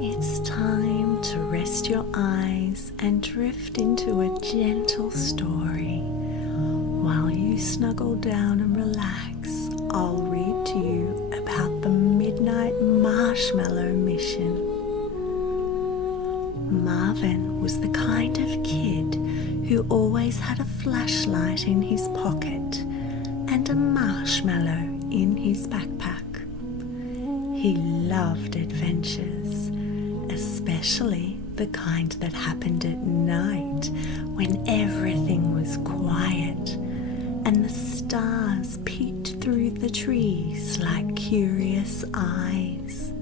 It's time to rest your eyes and drift into a gentle story. While you snuggle down and relax, I'll read to you about the Midnight Marshmallow Mission. Marvin was the kind of kid who always had a flashlight in his pocket and a marshmallow in his backpack. He loved adventures, especially the kind that happened at night when everything was quiet and the stars peeked through the trees like curious eyes.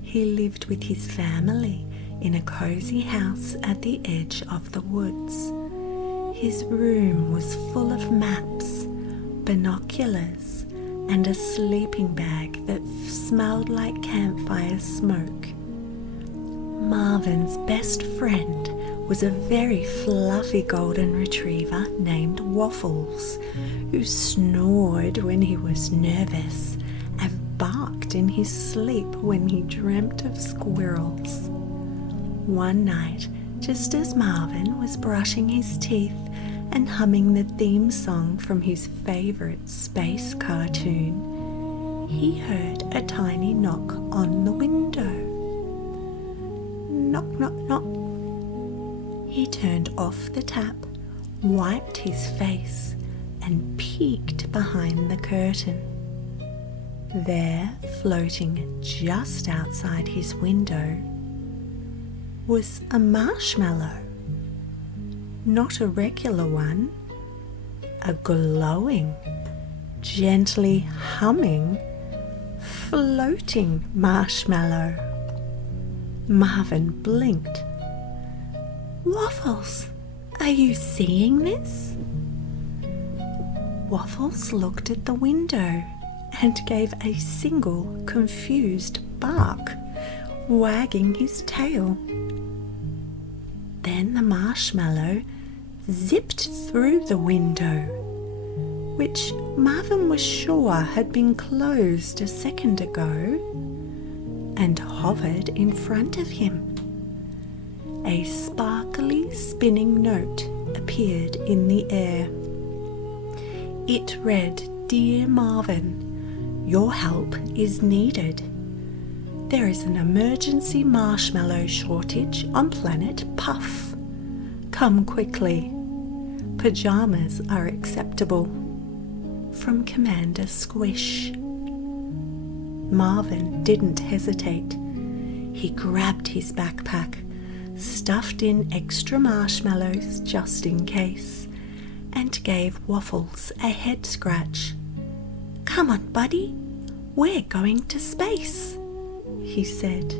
He lived with his family in a cozy house at the edge of the woods. His room was full of maps, binoculars, and a sleeping bag that smelled like campfire smoke. Marvin's best friend was a very fluffy golden retriever named Waffles, who snored when he was nervous and barked in his sleep when he dreamt of squirrels. One night, just as Marvin was brushing his teeth and humming the theme song from his favourite space cartoon, he heard a tiny knock on the window. Knock, knock, knock. He turned off the tap, wiped his face, and peeked behind the curtain. There, floating just outside his window, was a marshmallow. Not a regular one, a glowing, gently humming, floating marshmallow. Marvin blinked. "Waffles, are you seeing this?" Waffles looked at the window and gave a single confused bark, wagging his tail. Then the marshmallow zipped through the window, which Marvin was sure had been closed a second ago, and hovered in front of him. A sparkly spinning note appeared in the air. It read, "Dear Marvin, your help is needed. There is an emergency marshmallow shortage on planet Puff. Come quickly. Pajamas are acceptable. From Commander Squish." Marvin didn't hesitate. He grabbed his backpack, stuffed in extra marshmallows just in case, and gave Waffles a head scratch. "Come on, buddy. We're going to space," he said.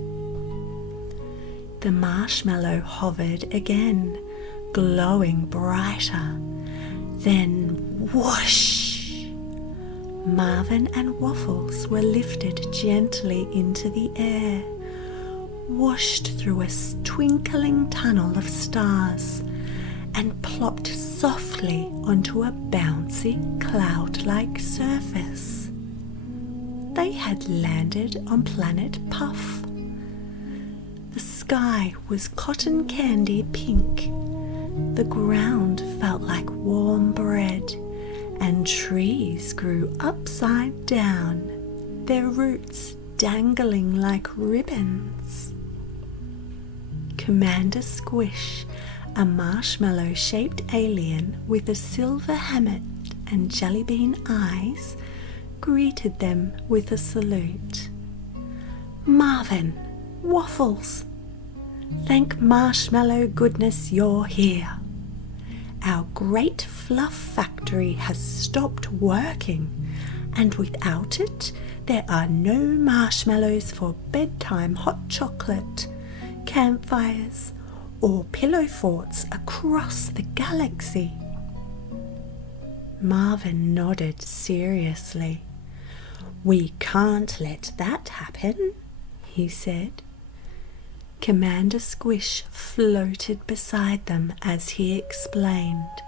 The marshmallow hovered again, glowing brighter. Then whoosh! Marvin and Waffles were lifted gently into the air, whooshed through a twinkling tunnel of stars, and plopped softly onto a bouncy cloud-like surface. They had landed on planet Puff. The sky was cotton candy pink. The ground felt like warm bread, and trees grew upside down, their roots dangling like ribbons. Commander Squish, a marshmallow-shaped alien with a silver helmet and jellybean eyes, greeted them with a salute. "Marvin, Waffles, thank marshmallow goodness you're here. Our great fluff factory has stopped working, and without it, there are no marshmallows for bedtime hot chocolate, campfires, or pillow forts across the galaxy." Marvin nodded seriously. "We can't let that happen," he said. Commander Squish floated beside them as he explained.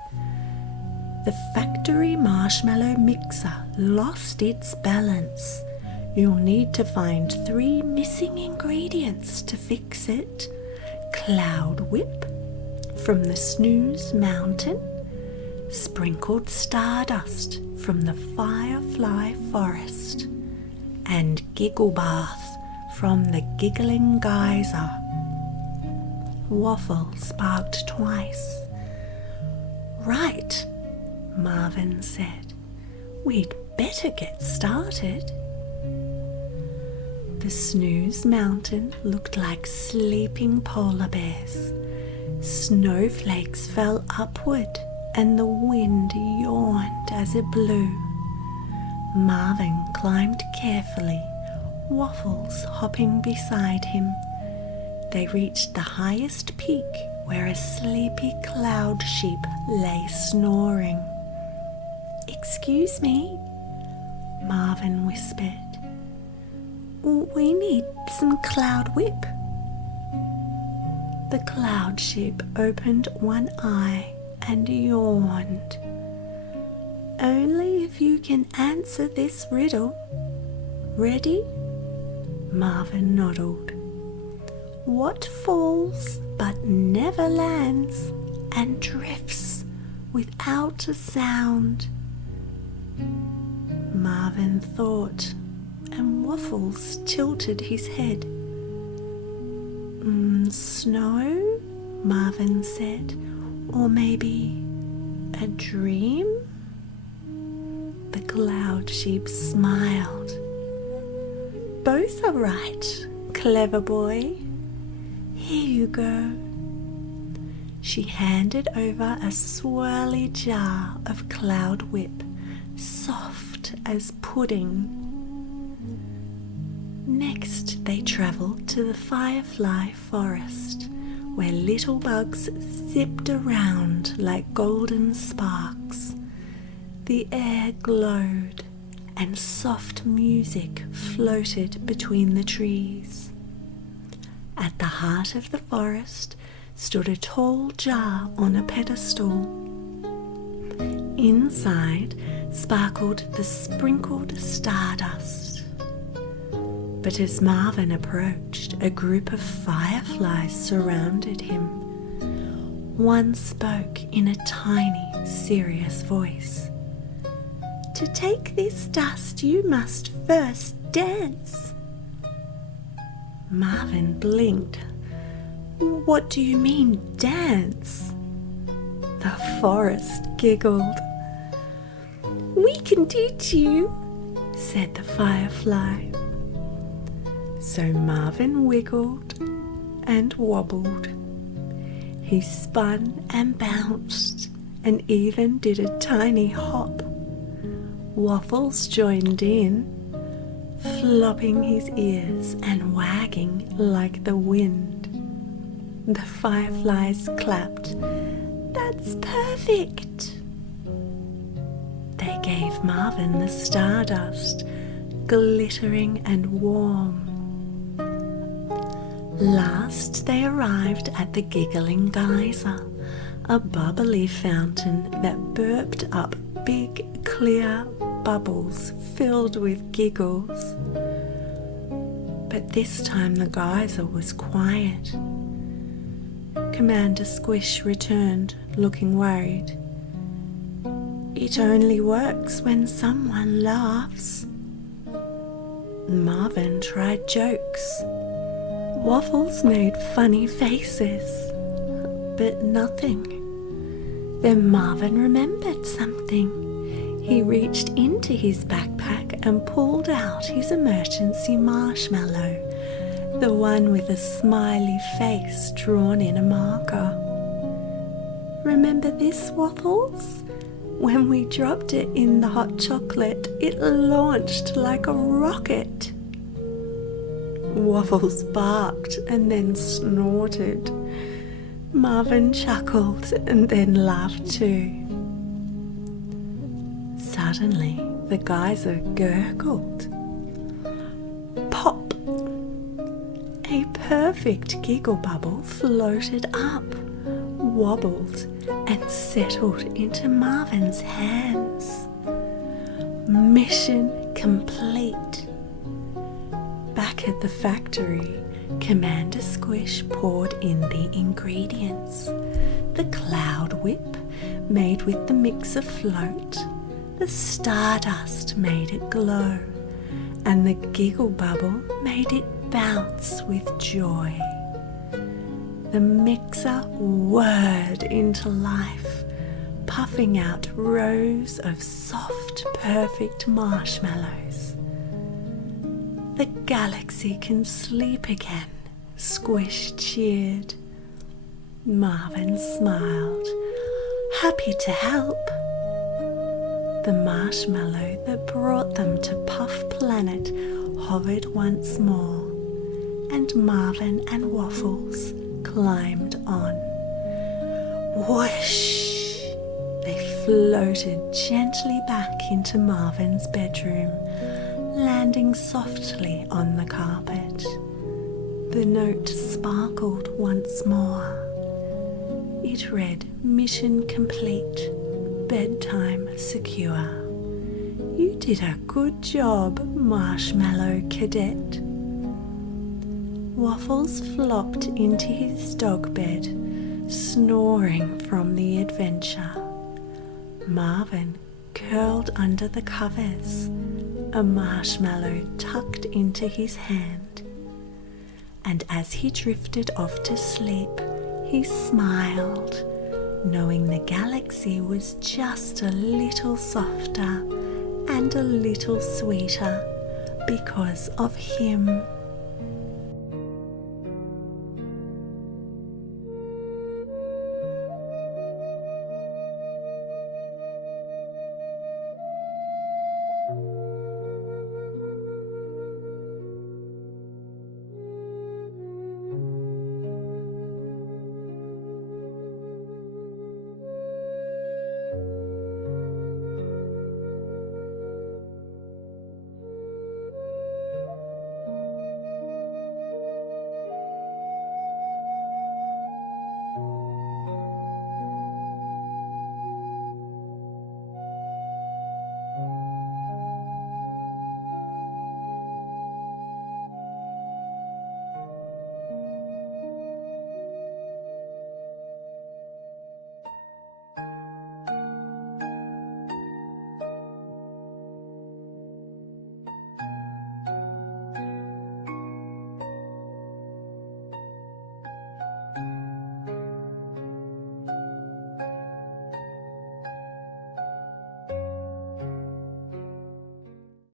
"The factory marshmallow mixer lost its balance. You'll need to find 3 missing ingredients to fix it. Cloud whip from the Snooze Mountain, sprinkled stardust from the Firefly Forest, and giggle bath from the giggling geyser. Waffles barked twice. Right, Marvin said. We'd better get started. The Snooze Mountain looked like sleeping polar bears. Snowflakes fell upward and the wind yawned as it blew. Marvin climbed carefully, Waffles hopping beside him. They reached the highest peak where a sleepy cloud sheep lay snoring. "Excuse me," Marvin whispered. "We need some cloud whip." The cloud sheep opened one eye and yawned. "Only if you can answer this riddle. Ready?" Marvin nodded. "What falls but never lands and drifts without a sound?" Marvin thought, and Waffles tilted his head. "Snow?" Marvin said. "Or maybe a dream?" The cloud sheep smiled. "Both are right, clever boy. Here you go." She handed over a swirly jar of cloud whip, soft as pudding. Next, they travelled to the Firefly Forest, where little bugs zipped around like golden sparks. The air glowed, and soft music floated between the trees. At the heart of the forest stood a tall jar on a pedestal. Inside sparkled the sprinkled stardust. But as Marvin approached, a group of fireflies surrounded him. One spoke in a tiny, serious voice. "To take this dust, you must first dance." Marvin blinked. "What do you mean, dance?" The forest giggled. "We can teach you," said the firefly. So Marvin wiggled and wobbled. He spun and bounced and even did a tiny hop. Waffles joined in, flopping his ears and wagging like the wind. The fireflies clapped. "That's perfect!" They gave Marvin the stardust, glittering and warm. Last, they arrived at the giggling geyser, a bubbly fountain that burped up big, clear bubbles filled with giggles. But this time the geyser was quiet. Commander Squish returned, looking worried. "It only works when someone laughs." Marvin tried jokes. Waffles made funny faces, but nothing. Then Marvin remembered something. He reached into his backpack and pulled out his emergency marshmallow, the one with a smiley face drawn in a marker. "Remember this, Waffles? When we dropped it in the hot chocolate, it launched like a rocket." Waffles barked and then snorted. Marvin chuckled and then laughed too. Suddenly, the geyser gurgled. Pop! A perfect giggle bubble floated up, wobbled, and settled into Marvin's hands. Mission complete. Back at the factory, Commander Squish poured in the ingredients. The cloud whip made with the mix afloat, the stardust made it glow, and the giggle bubble made it bounce with joy. The mixer whirred into life, puffing out rows of soft, perfect marshmallows. The galaxy can sleep again, Squish cheered. Marvin smiled, happy to help. The marshmallow that brought them to Puff Planet hovered once more, and Marvin and Waffles climbed on. Whoosh! They floated gently back into Marvin's bedroom, landing softly on the carpet. The note sparkled once more. It read, "Mission complete. Bedtime secure. You did a good job, Marshmallow Cadet." Waffles flopped into his dog bed, snoring from the adventure. Marvin curled under the covers, a marshmallow tucked into his hand. And as he drifted off to sleep, he smiled, knowing the galaxy was just a little softer and a little sweeter because of him.